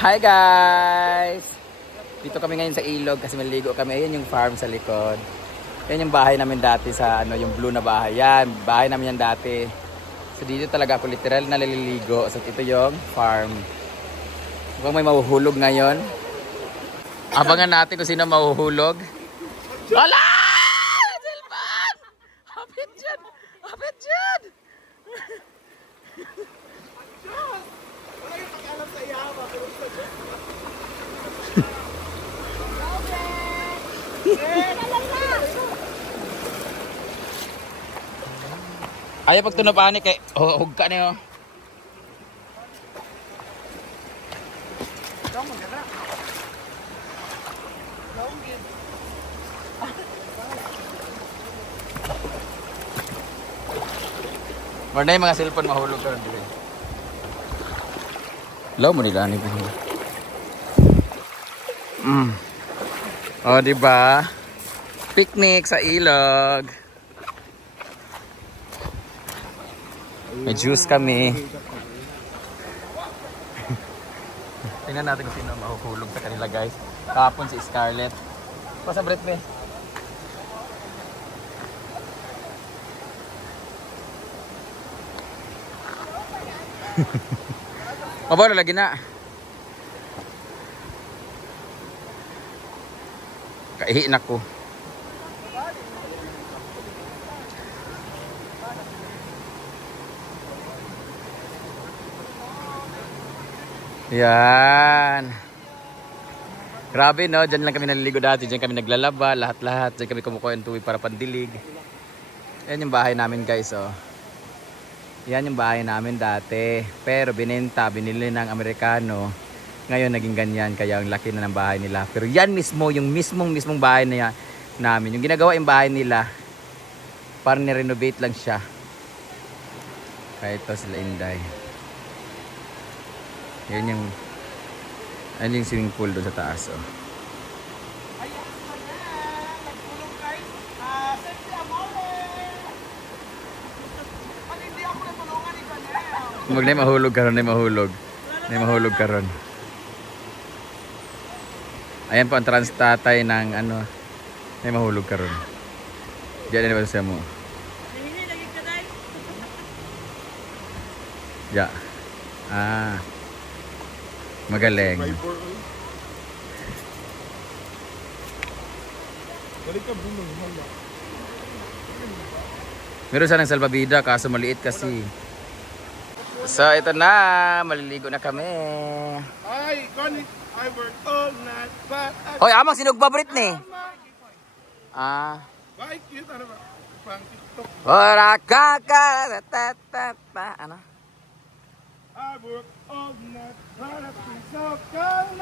Hi guys! Dito kami ngayon sa ilog kasi maligo kami. Ayan yung farm sa likod. Ayan yung bahay namin dati sa ano, yung blue na bahay. Yan, bahay namin yan dati. So dito talaga ako literal na naliligo. So ito yung farm. Mukhang may mahuhulog ngayon. Abangan natin kung sino mahuhulog. Wala! Silvan! Hapit dyan! Hapit dyan! Ayaw pag tunapanik eh. Hug ka niyo. Marna yung mga cellphone mahulog ka rin dito. Law mo nila. O diba? Picnic sa ilog. May juice kami. Tingnan natin kung sino mahuhulog sa kanila guys. Kahapon si Scarlett. Pasa breath me. Mabalo lagi na. Kaihin ako. Yan. Grabe no, dyan lang kami naliligo dati, dyan kami naglalaba, lahat-lahat, dyan kami kumukuha ng tubig para pandilig. Yan yung bahay namin guys oh. Yan yung bahay namin dati, pero binili ng Amerikano. Ngayon naging ganyan, kaya ang laki na ng bahay nila. Pero yan mismo, yung mismong bahay na namin, yung ginagawa yung bahay nila, parang ni-renovate lang siya. Kaya ito sila Inday. Yan yung swimming pool doon sa taas oh. Huwag na mahulog karon, na mahulog karon. Ayan po ang trans tatay ng ano, na mahulog karon. Diyan na ba siya mo? Ya. Magaling. Meron sanang salbabida kaso maliit kasi. So ito na, maliligo na kami. Ay, Connie, I work all night, but Hoy, amang sinugba Britney. Bye, cute, ano ba? Pang TikTok. Ora kaka ta ano? I work all night, but I feel so calm.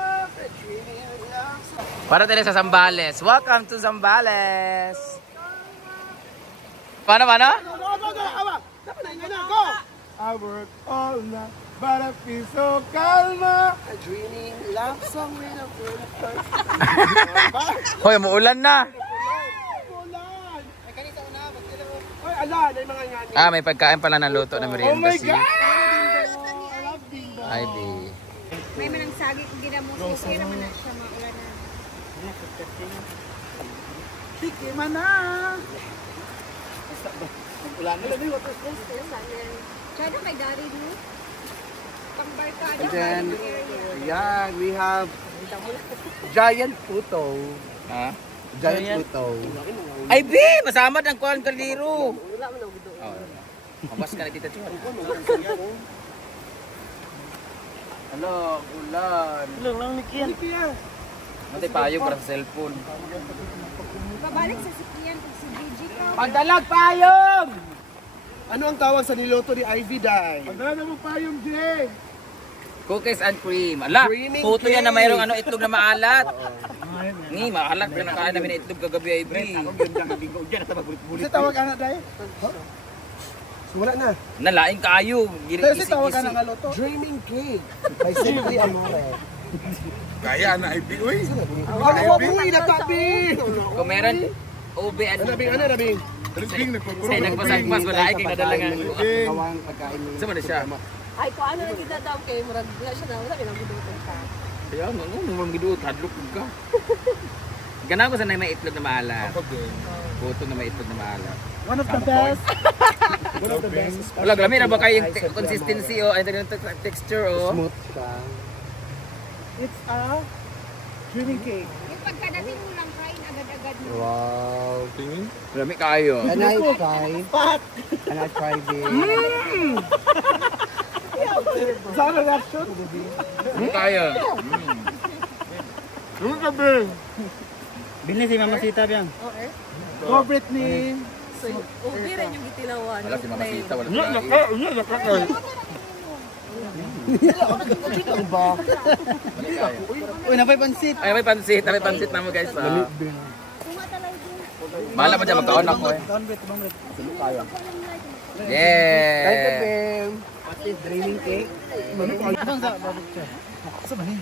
Para tayo sa Zambales. Welcome to Zambales. Paano? I work all night, but I feel so calm. A dreaming love song with a bird. Hoy, muulan na. Ulan! Ay, kanita una, magkita mo. Hoy, ala, may mga ngani. May pagkain pala na luto na merienda Oh my si God! I love Bimbo. Ivy. May manang sagi kung ginamuso. Kaya naman na siya maulan na. Tikiman na! Ulan na lang yung water sports. Tsaka may gari no? Pangbarkada. And then, yeah, we have giant puto. Ha? Giant puto. Ivy, masamad ang kuwan kaliro. Mabas ka na dito tiyo. Ano, ulan. Ulan lang ni Kian. Matay payong para sa cellphone. Babalik sa siklian kung si Gigi ka. Pagdalag payong! Ano ang tawag sa niloto ni Ivy Day? Pagdala mo payong, Jay! Cookies and cream. Ala, Creamy puto yan na cake. mayroong ano, itlog na maalat. Ni, maalat na nakain namin na itlog kagabi, Ivy. Kasi tawag anak Day? Wala na. Nalaing kayo. Kasi tawag ka ng loto? Dreaming cake. By Simply Amore. Kaya na Ivy, uy! Ano ba uy, nakabi! Kung meron, ube at... Ano, Rabing? Say, nagpasagpas, wala ay kay nadalangan. Gawang pagkain. Saan mo na siya? Ay, kung ano na kita daw kay Murag, wala siya na, wala, pinagbudutan ka. Kaya nga, naman giduot, hadlok ka. Ganaw ko sa may itlog na maalat. Puto na may itlog na maalat. One of the best. One of the best. Wala, glamay na ba kayo yung consistency o texture o? Smooth ka. It's a dreaming cake. Yung pagkadating mo lang kain agad-agad mo. Wow, tingin. Glamay kayo. Can I try? Can I try this? Sana reaction? Glamay kayo. Yung sabi. Bilhin si Mama Sita biyan. Go Britney. Ubi rin yung itilawan. Wala si Mama Sita, wala si Iya, nakakay. Ang ba? Uy, napay pansit. Ay, may pansit na mo guys. Bahala mo dyan, magkaon ako eh. Yeah! Thank you, Bim. Pati dreaming cake. Abang sa babak siya. Asa ba ni?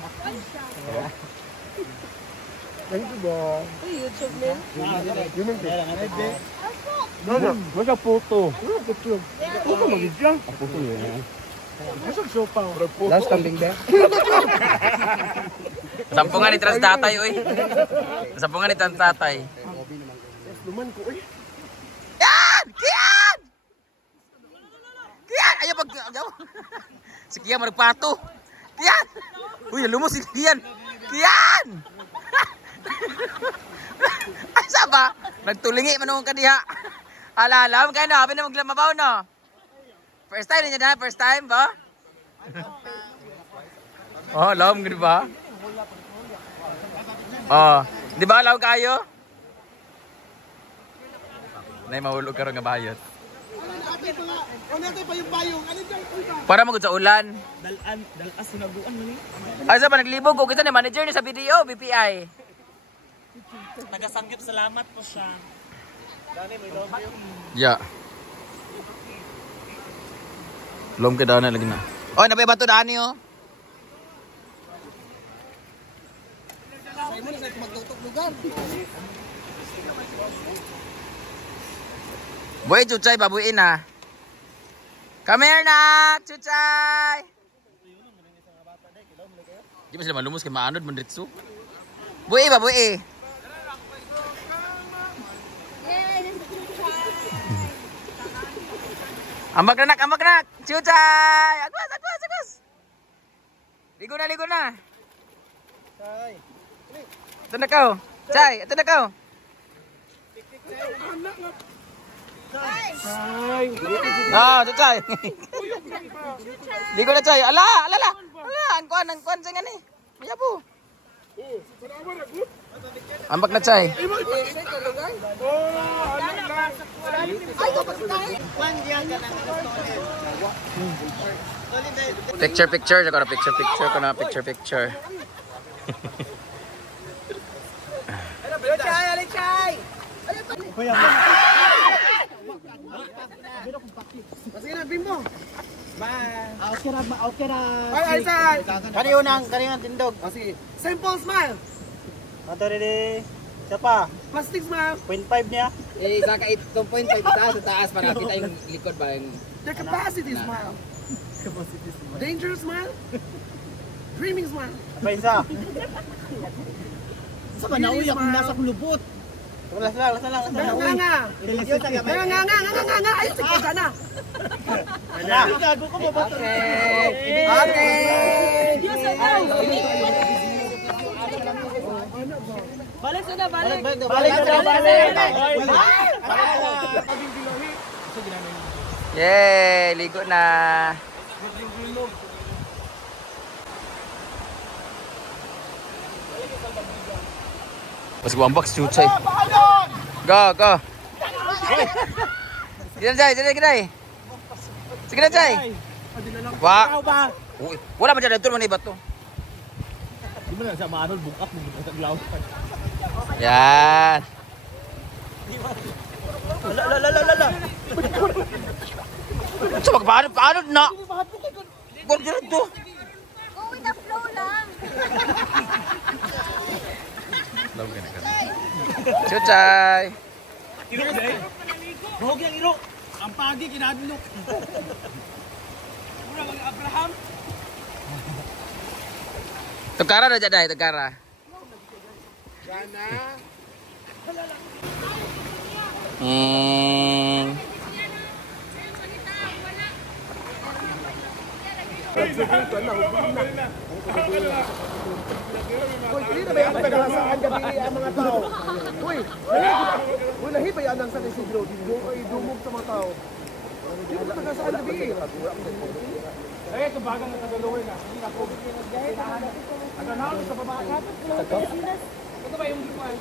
Thank you, Bob. YouTube din. Dreaming cake. Masa puto. Puto magigyan. Puto yun. Masa sopa. Last kambing ba? Sampungan ni Trans Tatay, uy. Sampungan ni Trans Tatay. Luman ko, uy. Kian! Kian! Kian! Ayaw pag... Si Kian maragpato. Kian! Uy, lumos si Kian. Kian! Ay, saba? Nagtulingi man akong kadiha. Alam kayo na, na maglamabaw na. First time niya na, first time ba? Oh, alam, di ba? Oh, di ba alam kayo? Nay, mahulog ka rin nga bayot. Para magod sa ulan. Dalas sinaguan mo ni. Ay, sa ba naglibog ko? Kita na manager niya sa video, BPI. Nagasanggip salamat po siya. Yeah. Lom ke daw na lagi na. Oh, napay bato daan niyo. Boy, Chuchay, babuin na. Come here na, Chuchay. Di ba sila malumos kay maanod, mandritso? Buwi ba, buwi? Ambak nak, Chuchay! Agwas, agwas, agwas! Ligo na! Chay. Ito na kau! Chay, ito na kau! Ah, Chuchay! Ligo na, Chay! Ala! Ang kuan sa nga ni! Mayapo! Ambak na, Chay! Picture ko na. Sige na, Bimbo. Okay ra. Ay, say. Kaniyo nang tindog. Sige. Simple smile. Ato rin siya pa. Plastic smile. 0.5 niya. Eh, isa ka 2.5 sa taas para kita yung likod ba yung... The capacity smile. Dangerous smile. Dreaming smile. Apa isa? Sa ba nauya kung nasa kulubot? Lasa lang. Nga. Ay, sige sana. Gago ko mo ba? Okay. Balik na, balik. Yay! Ligo na! Mas guambak si Chuchay. Go! Sige na, Chay! Sige na, Chay! Uy, wala man dyan, ito naman iba to. Di mo na sa maanol, bukap mo taglaw. Yan! Lala. So, paano na? Huwag dyan ito. Go with the flow lang. Love ka na ka. Chuchay! Bahog yung iro. Ang pagi kinadunok. Mura mag Abraham. Tukara na dyan, tukara. Sana. Uy, hindi na ba yan tagasaan gabi ang mga tao? Uy, lahi ba yan ang sa Isidro? Dumog sa mga tao. Hindi mo tagasaan gabi. Eh, tubagan na tagaluwi na. Hindi na po. Ano na sa baba? Ito ba yung gikuan?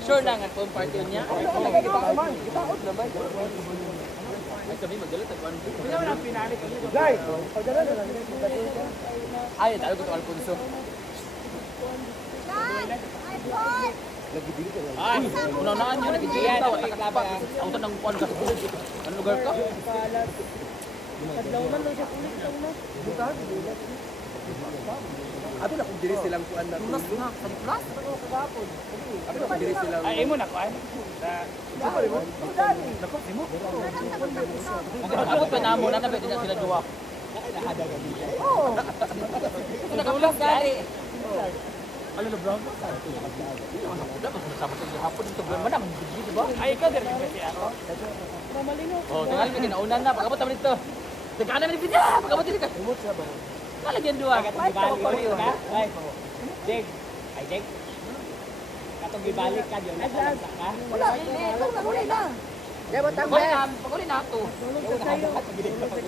Sure na nga kung part yun niya. Guys, Ay, tayo ko ito Alfonso. Ay, unang-unaan nyo, nag-iiyan daw. Takatapa, auto ng puan ka. Anong lugar ka? Kadlaw man lang siya kulit lang na. ato na kung diri silang kuan na. Plus na, sa plus? Ato na kung diri silang. Ay, mo na ko ay. Ako pa na muna, nabete na sila duwa. Nakapulas gari. Ano na brown? Dapat sama sa hapon dito. Manang, di ba? Ay, ikaw din yung besi ako. Mamalino. Oh, tingal may kinaunan na. Pagkabot naman dito. Tagkaan naman dito. Pagkabot dito ka. Kalagyan dua. Katong gibalik ka. Ay. Jake. Ay, Jake. Katong gibalik ka diyon. Nasa ka. Wala, huli na. Pag-uli na ito.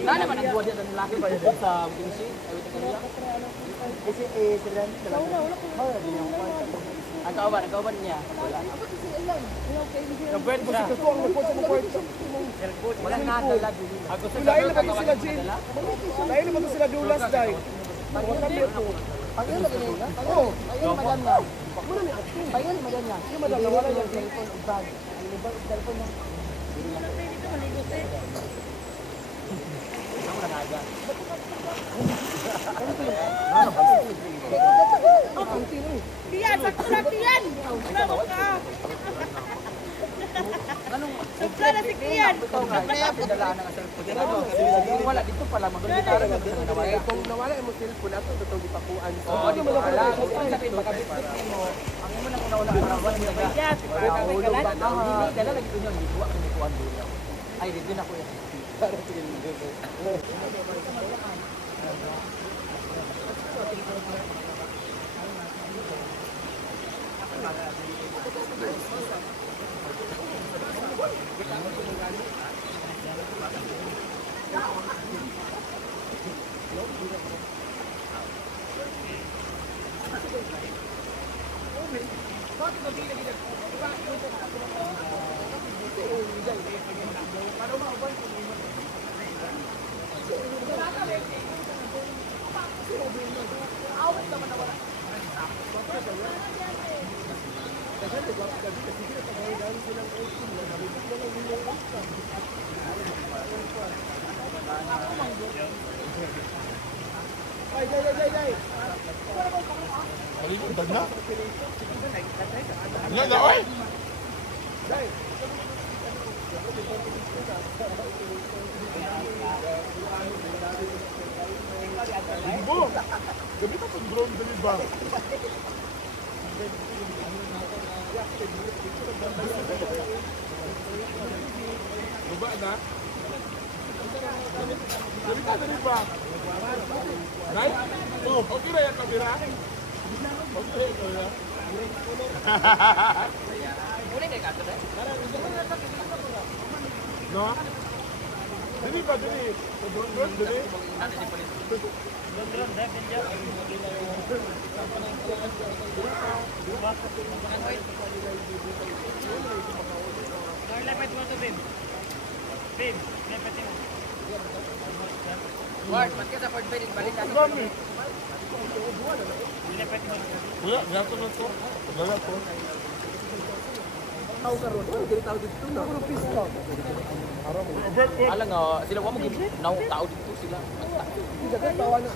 Wala naman ang buwan dyan ng laki pa yun sa Ginsi. Ang kauban niya. Wala. Nabwet mo siya. Wala na, dala. Lain na ba ito sila, Jin? Lain na ba ito sila dulas, Day? Tiyan, sakto lang tiyan. Wala mo ka. Sakto na si Tiyan. Wala, dito pala. Magulitaran na dito na nawala. Kung nawala yung cellphone nato, totoo gipakuan. Oo, di ba wala? Ang mo na kung nawala ang rawan niya. Yes. Hindi, dala lagi ito niya. Buwa kami kuhan doon. Ay, dito na ko yan. Ford, pati ka sa Ford Bay, balik ka. Wala, gato na to. Wala po. Tao karon, dili tao dito na. Puro pista. Alang nga, sila wa mo gid tao dito sila. Hindi ka tawa na.